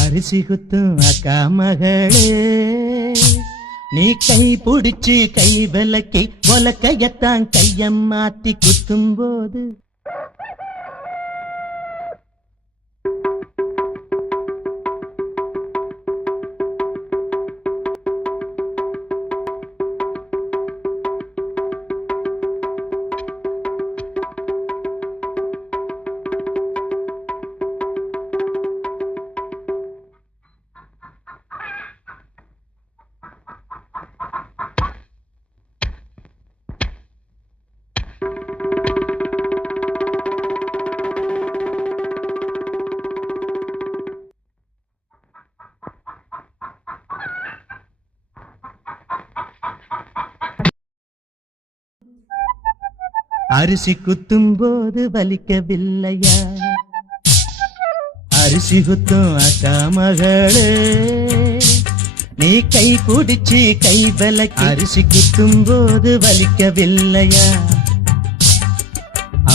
அரிசி குத்தும் அக்கா மகளே, நீ கை பிடிச்சு கை விலக்கி உலக்கையத்தான் கையம் மாத்தி குத்தும் போது அரிசி குத்தும் போது வலிக்கவில்லையா? அரிசி குத்தும் அக்கா மகளே, நீ கை பிடிச்சு கை விலக்கி அரிசி குத்தும் போது வலிக்கவில்லையா?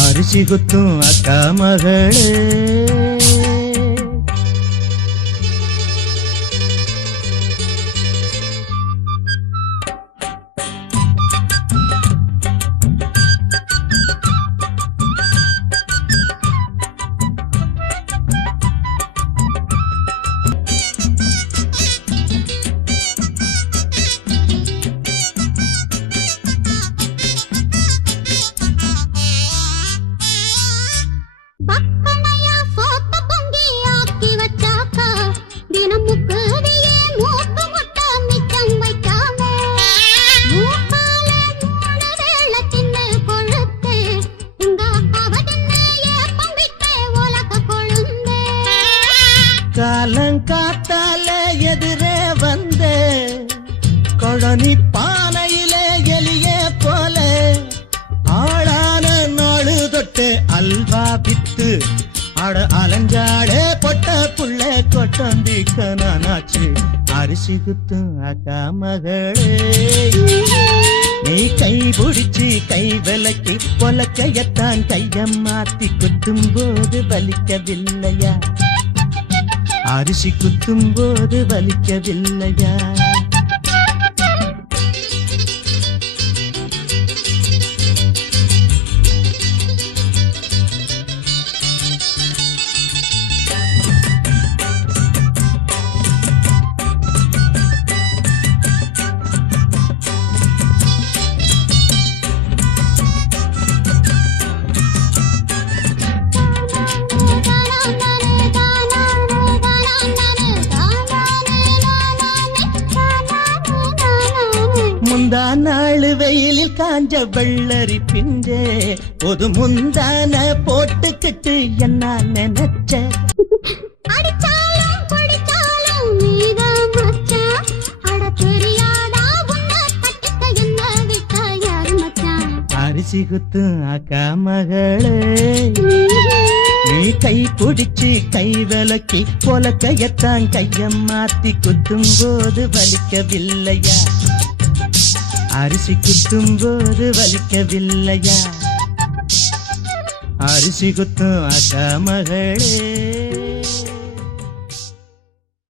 அரிசி குத்தும் அக்கா மகளே, காலங்காத்தால எதிரே வந்த கொழனி பானையிலே எலிய போல ஆளான நாடு தொட்டு அல்வா வித்து அட அலஞ்சாடே பொட்ட புள்ள கொட்டந்திக்க நானாச்சு. அரிசி குத்தும் அக்கா மகளே, நீ கை பிடிச்சு கை விலக்கி பொலக்கையத்தான் கையம் மாத்தி குத்தும் போது வலிக்கவில்லையா? அரிசி குத்தும் போது வலிக்கவில்லையா? முந்தா நாளு வெயிலில் காஞ்ச வெள்ளரி பிஞ்சே பொது முந்தான போட்டுக்கிட்டு என்ன நினைச்ச? அரிசி குத்தும் அக்கா மகளே, நீ கை பிடிச்சு கை விலக்கி பொலக்கையத்தான் கையம் மாத்தி குத்தும் போது வலிக்கவில்லையா? அரிசி குத்தும் போது வலிக்கவில்லையா? அரிசி குத்தும் அக்கா மகளே.